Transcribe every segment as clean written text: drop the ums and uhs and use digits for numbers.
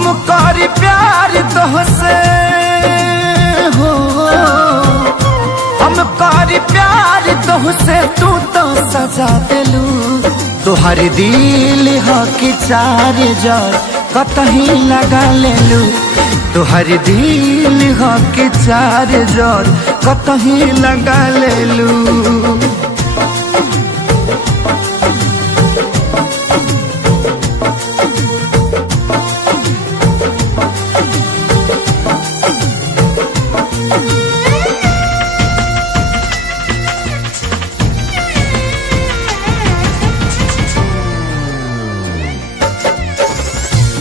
हम करी प्यार तोहसे हो, हम करी प्यार तोहसे, तू तो सजा दिलू। तुहर दिल हो कि चार जार कतही लगा लेलू। तुहर दिल हो कि चार जार कतही लगा लेलू।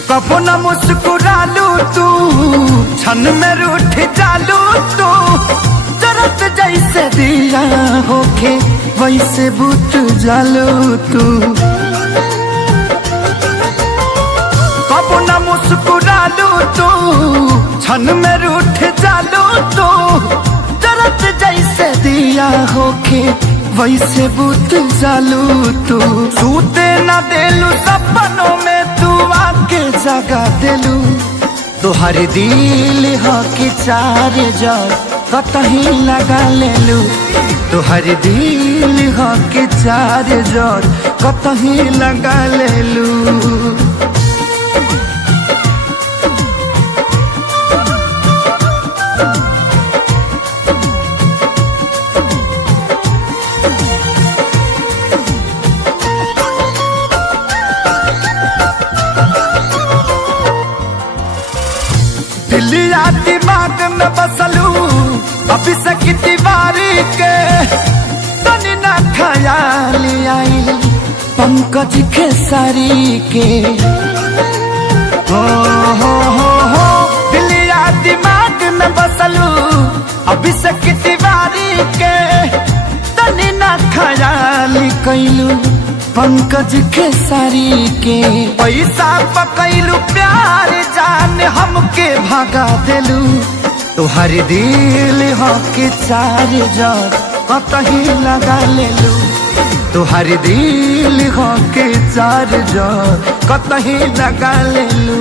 कबो न मुस्कुरालू तू, क्षण में रूठ जालू तू। जरत जैसे दिया होके वैसे बुझ जालू तू। कबो न मुस्कुरालू तू, क्षण में रूठ जालू तू। जरत जैसे दिया होके वैसे बुझ जालू तू। सूते न देलू सपनों में तू आके जगा दिलू। तुहर दिल हो कि चार जार कतही लगा लेलू। तुहर दिल हो कि चार जार कतही लगा लेलू। दिलिया दिमाग में बसलू अभी से की दीवारी के। तनी ना ख्याल आई पंकज खेसारी के। हो दिलिया दिमाग में बसलू अभी से की दीवारी के। तनी ना ख्याल कैलू पंकज खेसारी के। पैसा पकैलू प्यार जान हमके भागा दिलू। तुहर दिल हो कि चार जार कतही लगा लेलू। तुहर दिल हो कि चार जार कतही लगा लेलू।